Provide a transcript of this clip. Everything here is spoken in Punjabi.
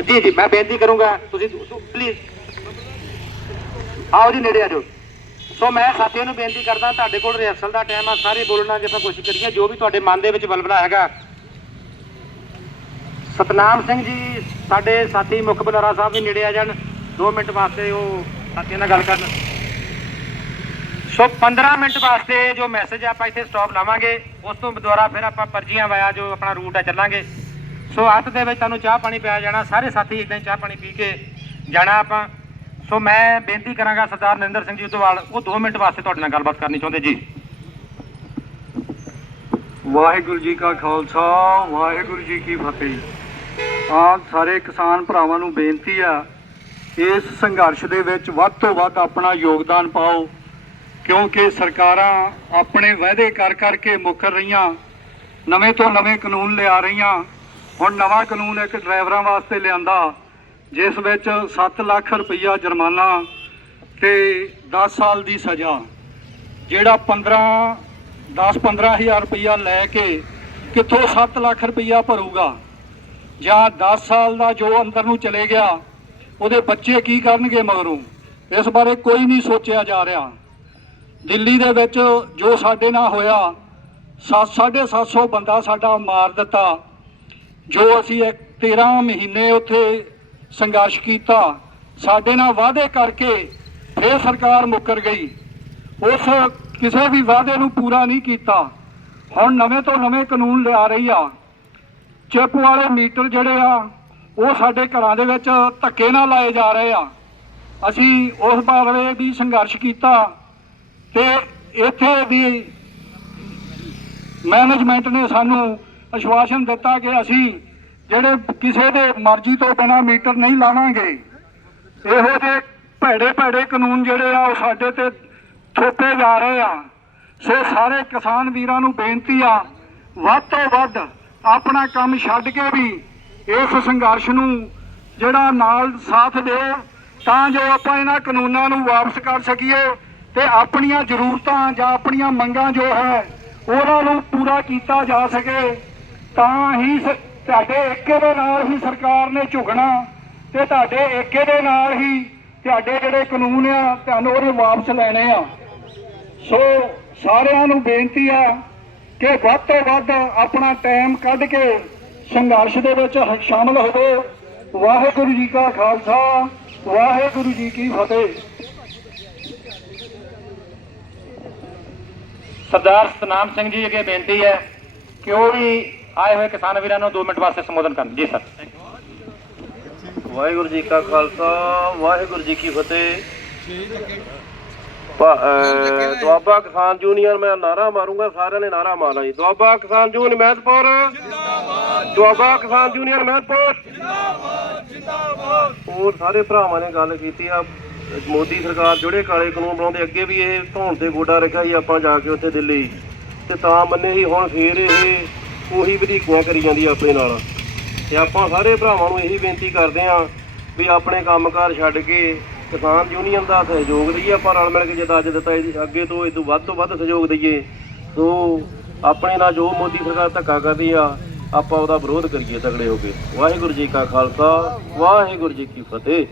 ਜੀ ਜੀ, ਮੈਂ ਬੇਨਤੀ ਕਰੂੰਗਾ, ਤੁਸੀਂ ਪਲੀਜ਼ ਆਓ ਜੀ, ਨੇੜੇ ਆ ਜਾਓ। ਸੋ ਮੈਂ ਸਾਥੀਆਂ ਨੂੰ ਬੇਨਤੀ ਕਰਦਾ, ਤੁਹਾਡੇ ਕੋਲ ਰਿਹਰਸਲ ਦਾ ਟਾਈਮ ਆ, ਸਾਰੇ ਬੋਲਣਾ ਜੇ ਆਪਾਂ ਕੋਸ਼ਿਸ਼ ਕਰੀਏ, ਜੋ ਵੀ ਤੁਹਾਡੇ ਮਨ ਦੇ ਵਿੱਚ ਬਲਬਲਾ ਹੈਗਾ। ਸਤਨਾਮ ਸਿੰਘ ਜੀ, ਸਾਡੇ ਸਾਥੀ ਮੁੱਖ ਬੁਲਾਰਾ ਸਾਹਿਬ ਵੀ ਨੇੜੇ ਆ ਜਾਣ। 2 ਮਿੰਟ ਵਾਸਤੇ ਉਹ ਸਾਥੀਆਂ ਨਾਲ ਗੱਲ ਕਰਨ। ਸੋ 15 ਮਿੰਟ ਵਾਸਤੇ ਜੋ ਮੈਸੇਜ ਆਪਾਂ ਇੱਥੇ ਸਟਾਪ ਲਾਵਾਂਗੇ, ਉਸ ਤੋਂ ਦੁਬਾਰਾ ਫਿਰ ਆਪਾਂ ਪਰਚੀਆਂ ਵਾਇਆ ਜੋ ਆਪਣਾ ਰੂਟ ਆ ਚੱਲਾਂਗੇ। ਸੋ ਅੱਤ ਦੇ ਵਿੱਚ ਤੁਹਾਨੂੰ ਚਾਹ ਪਾਣੀ ਪਿਆ ਜਾਣਾ, ਸਾਰੇ ਸਾਥੀ ਇਦਾਂ ਹੀ ਚਾਹ ਪਾਣੀ ਪੀ ਕੇ ਜਾਣਾ ਆਪਾਂ। ਸੋ ਮੈਂ ਬੇਨਤੀ ਕਰਾਂਗਾ ਸਰਦਾਰ ਨਰਿੰਦਰ ਸਿੰਘ ਜੀ ਉਦਵਾਲ ਉਹ 2 ਮਿੰਟ ਵਾਸਤੇ ਤੁਹਾਡੇ ਨਾਲ ਗੱਲਬਾਤ ਕਰਨੀ ਚਾਹੁੰਦੇ ਜੀ। ਵਾਹਿਗੁਰੂ ਜੀ ਕਾ ਖਾਲਸਾ, ਵਾਹਿਗੁਰੂ ਜੀ ਕੀ ਫਤਿਹ। ਆਪ ਸਾਰੇ ਕਿਸਾਨ ਭਰਾਵਾਂ ਨੂੰ ਬੇਨਤੀ ਆ, ਇਸ ਸੰਘਰਸ਼ ਦੇ ਵਿੱਚ ਵੱਧ ਤੋਂ ਵੱਧ ਆਪਣਾ ਯੋਗਦਾਨ ਪਾਓ, ਕਿਉਂਕਿ ਸਰਕਾਰਾਂ ਆਪਣੇ ਵਾਅਦੇ ਕਰ ਕਰਕੇ ਮੁੱਕਰ ਰਹੀਆਂ, ਨਵੇਂ ਤੋਂ ਨਵੇਂ ਕਾਨੂੰਨ ਲਿਆ ਰਹੀਆਂ ਹੁਣ ਨਵਾਂ ਕਾਨੂੰਨ ਇੱਕ ਡਰਾਈਵਰਾਂ ਵਾਸਤੇ ਲਿਆਂਦਾ, ਜਿਸ ਵਿੱਚ 7 ਲੱਖ ਰੁਪਈਆ ਜੁਰਮਾਨਾ ਤੇ 10 ਸਾਲ ਦੀ ਸਜ਼ਾ, ਜਿਹੜਾ 15 10-15 ਹਜ਼ਾਰ ਰੁਪਈਆ ਲੈ ਕੇ ਕਿੱਥੋਂ 7 ਲੱਖ ਰੁਪਈਆ ਭਰੂਗਾ, ਜਾਂ 10 ਸਾਲ ਦਾ ਜੋ ਅੰਦਰ ਨੂੰ ਚਲੇ ਗਿਆ, ਉਹਦੇ ਬੱਚੇ ਕੀ ਕਰਨਗੇ ਮਗਰੋਂ? ਇਸ ਬਾਰੇ ਕੋਈ ਨਹੀਂ ਸੋਚਿਆ ਜਾ ਰਿਹਾ। ਦਿੱਲੀ ਦੇ ਵਿੱਚ ਜੋ ਸਾਡੇ ਨਾਲ ਹੋਇਆ 7-750 ਬੰਦਾ ਸਾਡਾ ਮਾਰ ਦਿੱਤਾ। ਜੋ ਅਸੀਂ ਇੱਕ 13 ਮਹੀਨੇ ਉੱਥੇ ਸੰਘਰਸ਼ ਕੀਤਾ, ਸਾਡੇ ਨਾਲ ਵਾਅਦੇ ਕਰਕੇ ਫਿਰ ਸਰਕਾਰ ਮੁੱਕਰ ਗਈ। ਉਸ ਕਿਸੇ ਵੀ ਵਾਅਦੇ ਨੂੰ ਪੂਰਾ ਨਹੀਂ ਕੀਤਾ। ਹੁਣ ਨਵੇਂ ਤੋਂ ਨਵੇਂ ਕਾਨੂੰਨ ਲਿਆ ਰਹੀ ਆ। ਚਿੱਪ ਵਾਲੇ ਮੀਟਰ ਜਿਹੜੇ ਆ, ਉਹ ਸਾਡੇ ਘਰਾਂ ਦੇ ਵਿੱਚ ਧੱਕੇ ਨਾਲ ਲਾਏ ਜਾ ਰਹੇ ਆ। ਅਸੀਂ ਉਸ ਬਾਰੇ ਵੀ ਸੰਘਰਸ਼ ਕੀਤਾ ਤੇ ਇੱਥੇ ਦੀ ਮੈਨੇਜਮੈਂਟ ਨੇ ਸਾਨੂੰ ਅਸ਼ਵਾਸਨ ਦਿੱਤਾ ਕਿ ਅਸੀਂ ਜਿਹੜੇ ਕਿਸੇ ਦੇ ਮਰਜ਼ੀ ਤੋਂ ਬਿਨਾ ਮੀਟਰ ਨਹੀਂ ਲਾਵਾਂਗੇ। ਇਹੋ ਜਿਹੇ ਭੈੜੇ ਭੈੜੇ ਕਾਨੂੰਨ ਜਿਹੜੇ ਆ ਉਹ ਸਾਡੇ ਤੇ ਥੋਪੇ ਜਾ ਰਹੇ ਆ। ਸੋ ਸਾਰੇ ਕਿਸਾਨ ਵੀਰਾਂ ਨੂੰ ਬੇਨਤੀ ਆ, ਵੱਧ ਤੋਂ ਵੱਧ ਆਪਣਾ ਕੰਮ ਛੱਡ ਕੇ ਵੀ ਇਸ ਸੰਘਰਸ਼ ਨੂੰ ਜਿਹੜਾ ਨਾਲ ਸਾਥ ਦਿਓ, ਤਾਂ ਜੋ ਆਪਾਂ ਇਹਨਾਂ ਕਾਨੂੰਨਾਂ ਨੂੰ ਵਾਪਸ ਕਰ ਸਕੀਏ ਤੇ ਆਪਣੀਆਂ ਜ਼ਰੂਰਤਾਂ ਜਾਂ ਆਪਣੀਆਂ ਮੰਗਾਂ ਜੋ ਹੈ, ਉਹਨਾਂ ਨੂੰ ਪੂਰਾ ਕੀਤਾ ਜਾ ਸਕੇ। ਤਾਂ ਹੀ ਤੁਹਾਡੇ ਏਕੇ ਦੇ ਨਾਲ ਹੀ ਸਰਕਾਰ ਨੇ ਝੁਕਣਾ ਤੇ ਤੁਹਾਡੇ ਏਕੇ ਦੇ ਨਾਲ ਹੀ ਤੁਹਾਡੇ ਜਿਹੜੇ ਕਾਨੂੰਨ ਆ, ਤੁਹਾਨੂੰ ਉਹਦੇ ਵਾਪਸ ਲੈਣੇ ਆ। ਸੋ ਸਾਰਿਆਂ ਨੂੰ ਬੇਨਤੀ ਆ ਕਿ ਵੱਧ ਤੋਂ ਵੱਧ ਆਪਣਾ ਟਾਈਮ ਕੱਢ ਕੇ ਸੰਘਰਸ਼ ਦੇ ਵਿੱਚ ਹ- ਸ਼ਾਮਲ ਹੋਵੋ। ਵਾਹਿਗੁਰੂ ਜੀ ਕਾ ਖਾਲਸਾ, ਵਾਹਿਗੁਰੂ ਜੀ ਕੀ ਫਤਿਹ। ਸਰਦਾਰ ਸਤਨਾਮ ਸਿੰਘ ਜੀ, ਅੱਗੇ ਬੇਨਤੀ ਹੈ ਕਿ ਉਹ ਵੀ ਆਏ ਹੋਏ ਕਿਸਾਨ ਵੀਰਾਂ ਨੂੰ 2 ਮਿੰਟ ਵਾਸਤੇ ਸੰਬੋਧਨ ਕਰਨ। ਜੀ ਸਰ। ਵਾਹਿਗੁਰੂ ਜੀ ਕਾ ਖਾਲਸਾ, ਵਾਹਿਗੁਰੂ ਜੀ ਕੀ ਫਤਿਹ। ਦੁਆਬਾ ਕਿਸਾਨ ਯੂਨੀਅਨ ਮੈਂ ਨਾਰਾ ਮਾਰੂੰਗਾ, ਸਾਰਿਆਂ ਨੇ ਨਾਰਾ ਮਾਰਨਾ ਜੀ। ਦੁਆਬਾ ਕਿਸਾਨ ਯੂਨੀਅਨ ਮਹਿਤਪੁਰ। ਜਿੰਦਾਬਾਦ ਦੁਆਬਾ ਕਿਸਾਨ ਯੂਨੀਅਨ ਮਹਿਤਪੁਰ। ਜਿੰਦਾਬਾਦ ਜਿੰਦਾਬਾਦ ਹੋਰ ਸਾਰੇ ਭਰਾਵਾਂ ਨੇ ਗੱਲ ਕੀਤੀ ਆ। ਮੋਦੀ ਸਰਕਾਰ ਜਿਹੜੇ ਕਾਲੇ ਕਾਨੂੰਨ ਬਣਾਉਂਦੇ, ਅੱਗੇ ਵੀ ਇਹ ਧੌਣ ਤੇ ਗੋਡਾ ਰੱਖਿਆ ਜੀ ਆਪਾਂ ਜਾ ਕੇ ਉੱਥੇ ਦਿੱਲੀ। ਤੇ ਤਾਂ ਮੰਨੇ ਸੀ ਹੁਣ ਫੇਰ ਇਹ ਉਹੀ ਵਧੀਕੀਆਂ ਕਰੀ ਜਾਂਦੀ ਆ ਆਪਣੇ ਨਾਲ। ਤੇ ਆਪਾਂ ਸਾਰੇ ਭਰਾਵਾਂ ਨੂੰ ਇਹੀ ਬੇਨਤੀ ਕਰਦੇ ਆਂ ਵੀ ਆਪਣੇ ਕੰਮਕਾਰ ਛੱਡ ਕੇ ਕਿਸਾਨ ਯੂਨੀਅਨ ਦਾ ਸਹਿਯੋਗ ਦਈਏ, ਆਪਾਂ ਰਲ ਮਿਲ ਕੇ ਜਿੱਦਾਂ ਅੱਜ ਦਿੱਤਾ ਇਹਦੀ, ਅੱਗੇ ਤੋਂ ਇਹ ਤੋਂ ਵੱਧ ਤੋਂ ਵੱਧ ਸਹਿਯੋਗ ਦਈਏ। ਸੋ ਆਪਣੇ ਨਾਲ ਜੋ ਮੋਦੀ ਸਰਕਾਰ ਧੱਕਾ ਕਰਦੀ ਆ, ਆਪਾਂ ਉਹਦਾ ਵਿਰੋਧ ਕਰੀਏ ਤਗੜੇ ਹੋ ਕੇ। ਵਾਹਿਗੁਰੂ ਜੀ ਕਾ ਖਾਲਸਾ, ਵਾਹਿਗੁਰੂ ਜੀ ਕੀ ਫਤਿਹ।